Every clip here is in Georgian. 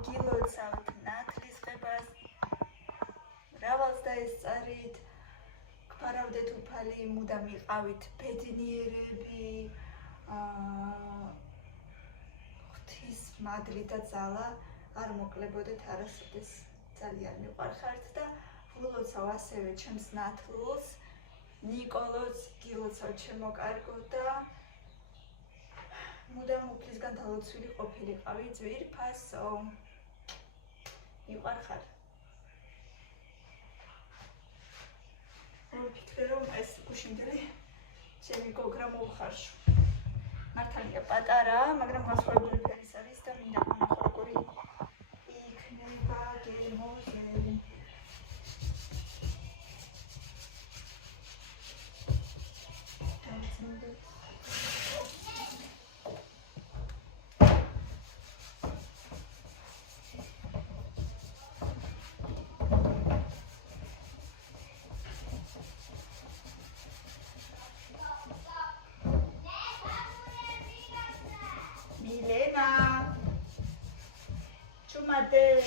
მოგილოცავთ ნათლისღებას, მრავალს დაესწარით, გვარავდეთ უფალი, მუდამ იყავით ბედნიერები, ღვთის მადლი და ძალა არ მოკლებოდეთ არასოდეს, ძალიან მიყვარხართ და ვილოცავ ასევე ჩემს ნათლს, ნიკოლოც გილოცავ ჩემო კარგო და მუდამ უფლისგან დალოცვილი ყოფილიყავი ძვირფასო. მიყვარხარ. ვფიქრე რომ ეს გუშინდელი ჩემი გოგრა მოვხარშო. მართალია პატარაა, მაგრამ განსხვავებული ფერის არის და მინდა ვნახო როგორი იქნება გემოზე. Milena, chumate.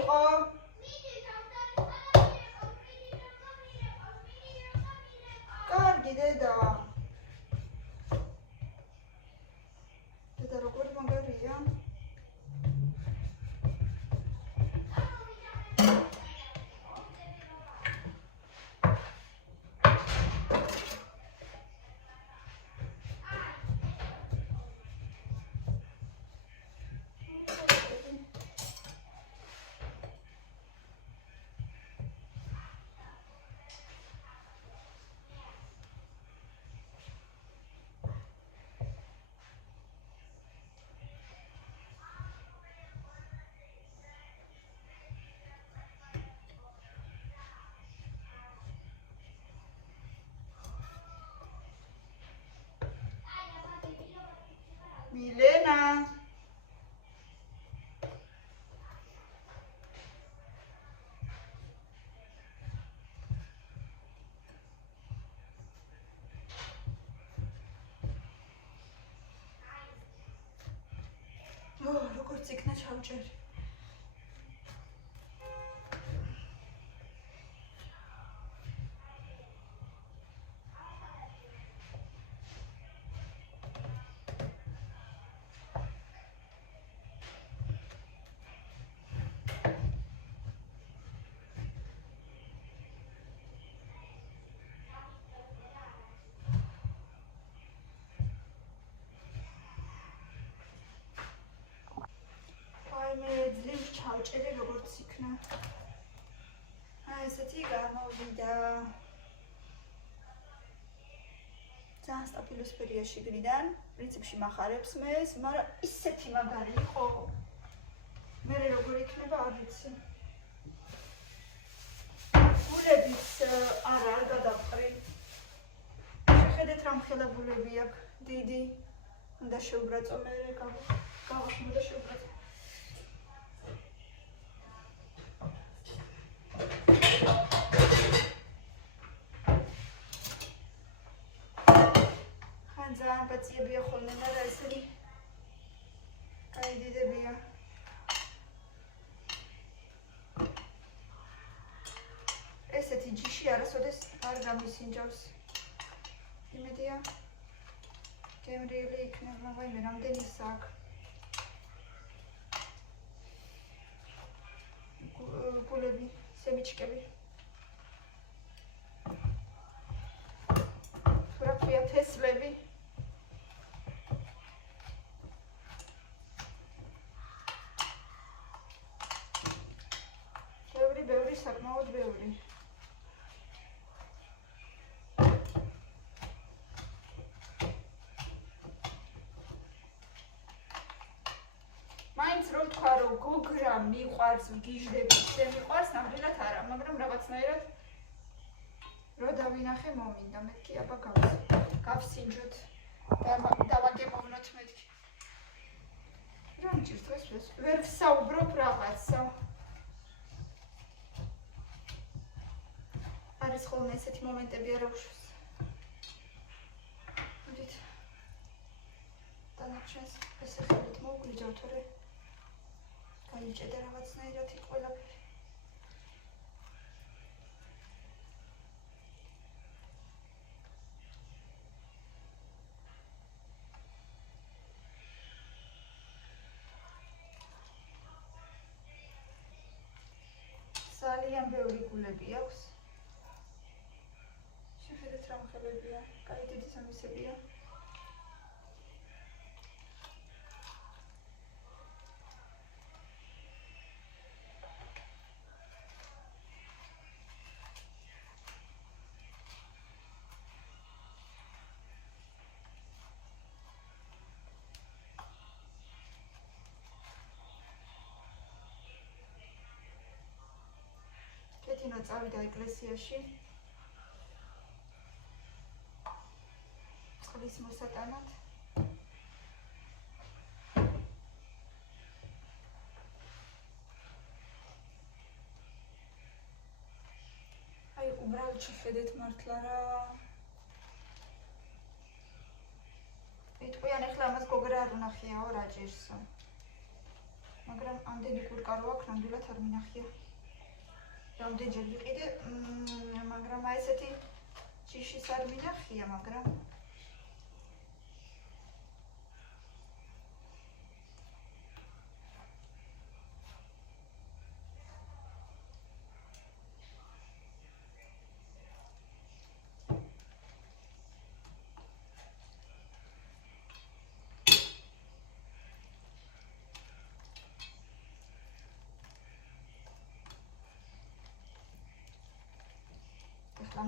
Iko. Კარგი დედა. დედა როგორ მაგარია? Milena. როგორც იქნა ჩავჭერი. მე ძლივ ჩავჭერე როგორც იქნა. ესეთი გამოვიდა. ძალიან სტაფილოსფერია შიგნიდან, პრინციპში მახარებს მე ეს, მაგრამ ისეთი მაგარი იყო. მე როგორ იქნება არ ვიცი. გულებიც არა არ გადავყრი. შეხედეთ რა მხელებულები აქვს დიდი. უნდა შევბრაწო მე გავახმო და შევბრაწო. ხან ძალიან პაციებია ხოლმე, მაგრამ ესენი კაი დიდებია. ესეთი ჯიში არასოდეს არ გამისინჯავს. იმედია გემრიელი იქნება, ვაიმე რამდენი საქ. გულები, სემიჩკები. თუ რა ქვია თესლები. ბევრი, საკმაოდ ბევრი. მაინც რომ თქვა რომ გოგრა მიყვარს, გიჟდები, შემიყვარს, ნამდვილად არა, მაგრამ რაღაცნაირად რო დავინახე მომინდა, მეთქი აბა გავსინჯოთ და დავაგემოვნოთ მეთქი. რა მჭირთ ეს ვერ ვსაუბრობ რაღაცა. არის ხოლმე ესეთი მომენტები არა უშავს. მოდით დანარჩენს ესე ხელით მოვგვიჯავ, თორე გაიჭედა რაღაცნაირად იქ ყველაფერი. ძალიან ბევრი გულები აქვს. შეხედეთ რა მხელებია, კაი დიდი სამისებია. კეთინა წავიდა ეკლესიაში. წყლის მოსატანად. აი უბრალოდ შეხედეთ მართლა რა. იტყვიან ახლა ამას გოგრა არ უნახიაო რა ჭირსო. მაგრამ ამდენი კურკარო აქვს, ნამდვილად არ მინახია. რამდენჯერ ვიყიდე, მაგრამ აი ესეთი ჯიშის არ მინახია, მაგრამ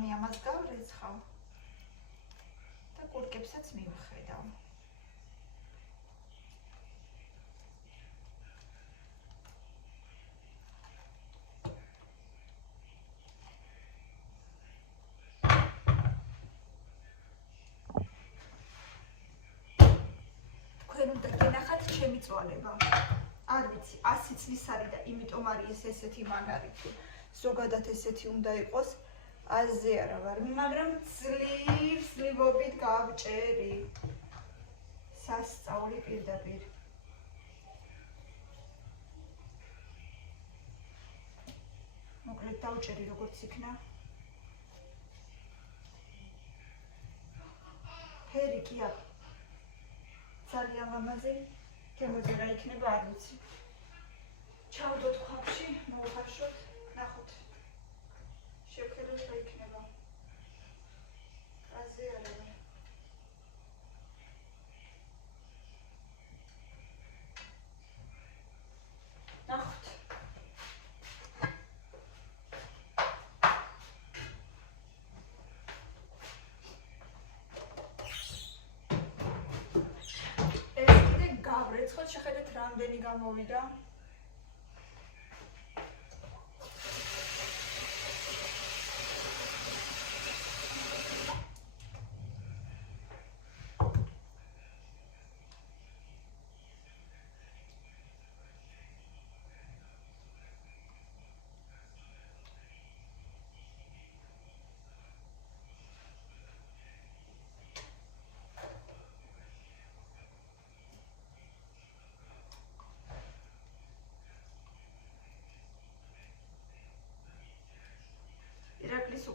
მე ამას გავრეცხავ და კურკებსაც მივხედავ. თქვენ უნდა გენახათ ჩემი წვალება. არ ვიცი, 100 წლის არის და იმიტომ არის ესეთი მაგარი. ზოგადად ესეთი უნდა იყოს. აზე არა ვარ, მაგრამ ძლივობით გავჭერი. სასწაული პირდაპირ. მოკლედ დავჭერი როგორც იქნა. ფერი კი აქვს. ძალიან ლამაზი, გემოზე რა იქნება არ ვიცი. ჩავდოთ ქვაბში, მოვხარშოთ, ნახოთ. შევხედოთ რა იქნება. აზე არა. ნახოთ. ეს კიდე გავრეცხოთ, შეხედეთ რამდენი გამოვიდა.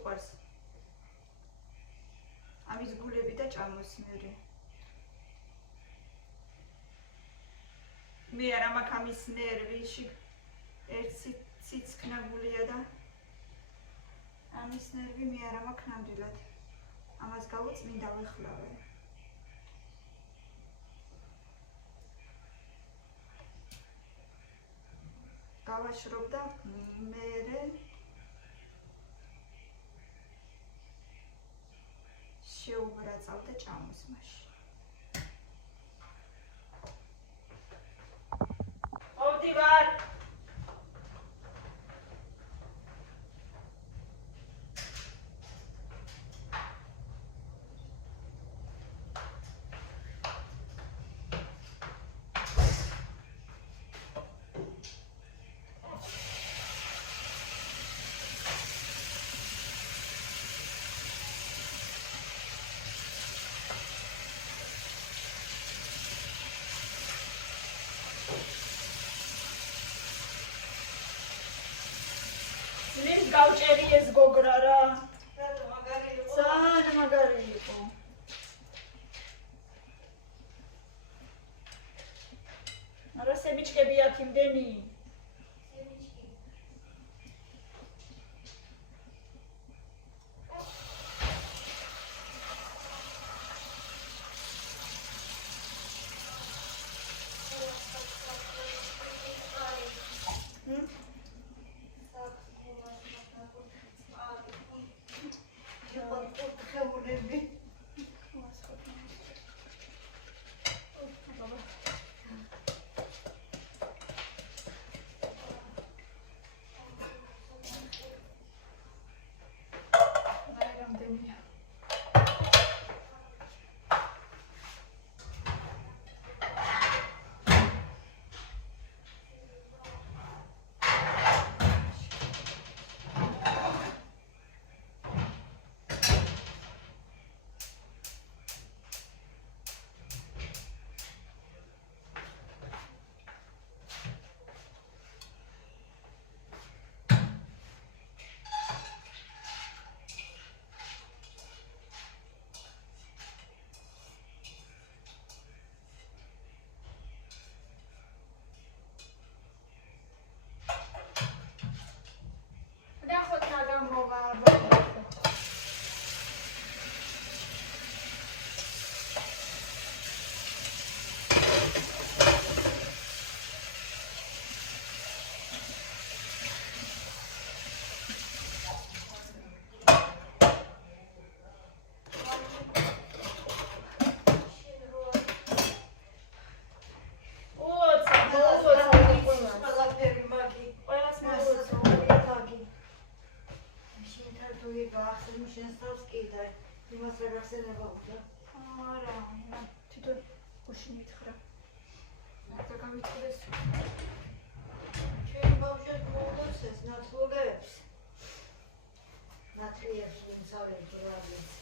მიყვარს. ამის გულები და ჭამოსნერი. მე არ მაქვს ამის ნერვიში ერთი ციცქნა გულია და ამის ნერვი მე არ მაქვს ნამდვილად. ამას გავუწმინდა ვეხლავე. გავაშრობ და მერე შეუბრაწავ და ჭამოსმაში. მოვდივარ. გავჭერი ეს გოგრა რა. ძალიან მაგარი იყო. არა სემიჩკები აქ იმდენი.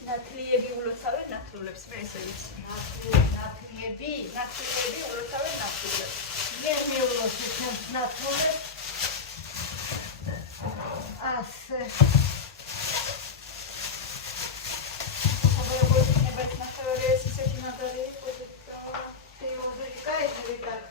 ნათლიები ულოცავენ ნათლულებს, მე ესე ვიცი. ნათლიები ულოცავენ ნათლულებს. მე მიულოცე ჩემს ნათლულებს. ასე. აბა როგორ იქნება ეს ნახევარი ეს ისეთი მაგარი იყო და მუსიკა ისე так.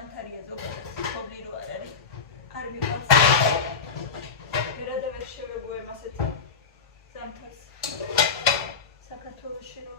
ზამთარია ზოგადად თოვლი რო არ არის არ მიყვარს ვერადევერ შევეგუებ ასეთი ზამთარს საქართველოში რო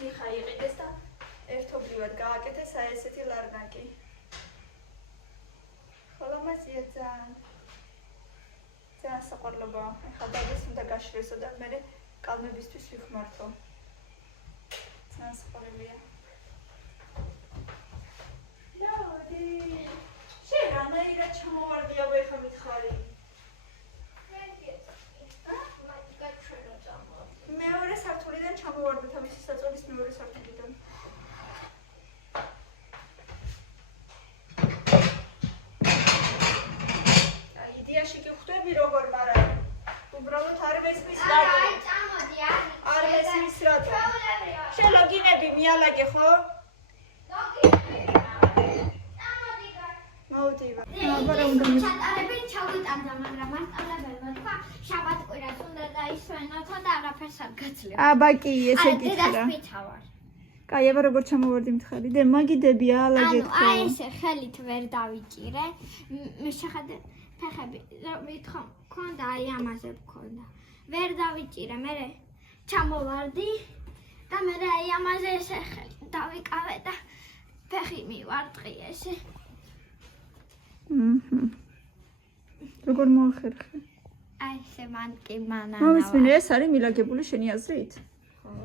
თიხა იყიდეს და ერთობლივად გააკეთეს აი ესეთი ლარნაკი. ხოლო მასია ძალიან საყვარლობა. ეხლა დაგეს უნდა გაშვესო და მე კალმებისთვის ვიხმართო. ძალიან საყვარელია. ლოდი. შენ რანაირად ჩამოვარდი აბა ეხლა მითხარი. მეორე სართულიდან ჩამოვარდა თავისი საწოლის მეორე სართულიდან. იდეაში კი ხვდები როგორ, მაგრამ უბრალოდ არ მესმის რატო. არ მესმის რატო. შენ ლოგინები მიალაგე ხო? მოვდივა. აბა უნდა ჩატარები ჩავიტანდა, მაგრამ მასწავლებელმა თქვა შაბათ-კვირას უნდა დაისვენოთო და არაფერს არ გაძლევ. აბა კი, ესე გითხრა. დედასპიცა ვარ. კაი, აბა როგორ ჩამოვარდი მითხარი? დე მაგიდები აალაგეთ ხო? აი ესე ხელით ვერ დავიჭირე. შეხედე ფეხები, ვითხოვ, მქონდა აი ამაზე მქონდა. ვერ დავიჭირე, მე ჩამოვარდი და მე აი ამაზე ესე ხელით დავიკავე და ფეხი მივარტყი ესე. როგორ მოახერხე? აი ესე მან კი მანანა. მომისმინე, ეს არის მილაგებული შენი აზრით?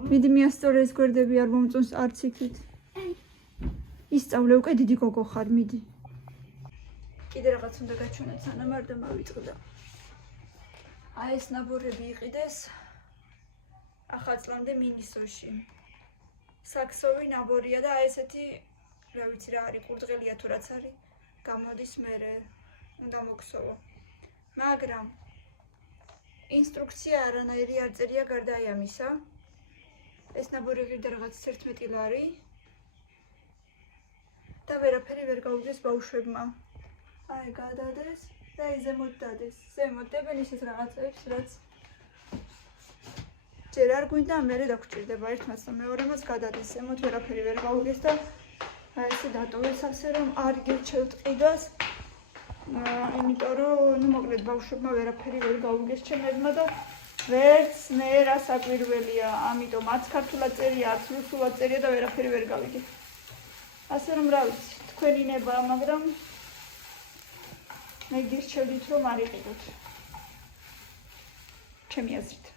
მიდი მიასწორე ეს გვერდები არ მომწონს არც იქით. ისწავლე უკვე დიდი გოგო ხარ, მიდი. კიდე რაღაც უნდა გაჩვენოთ, სანამ არ დამავიწყდა. აი ეს ნაბორები იყიდეს ახალწლამდე მინისოში. საქსოვი ნაბორია და აი ესეთი, რა ვიცი რა არის, კურდღელია თუ რაც არის, გამოდის მერე უნდა მოგსოვო. მაგრამ ინსტრუქცია არანაირი არ წერია გარდა აი ამისა. ეს ნაბორი ღირდა რაღაც 11 ლარი და ვერაფერი ვერ გაუგეს ბავშვებმა. აი გადადეს და აი ზემოთ დადეს. ზემოთ დებენ ისეთ რაღაცებს, რაც ჯერ არ გვინდა, მერე დაგჭირდება ერთმაც და მეორემაც გადადეს. ზემოთ ვერაფერი ვერ გაუგეს და აი ესე დატოვეს ასე რომ არ გირჩევთ ყიდვას. იმიტომ რომ ნუ მოკლედ ბავშვებმა ვერაფერი ვერ გაუგეს ჩემებმა და ვერც მე რა საკვირველია, ამიტომ არც ქართულად წერია, არც რუსულად წერია და ვერაფერი ვერ გავიგე. ასე რომ რა ვიცი, თქვენი ნება, მაგრამ მე გირჩევდით რომ არ იყიდოთ. ჩემი აზრით.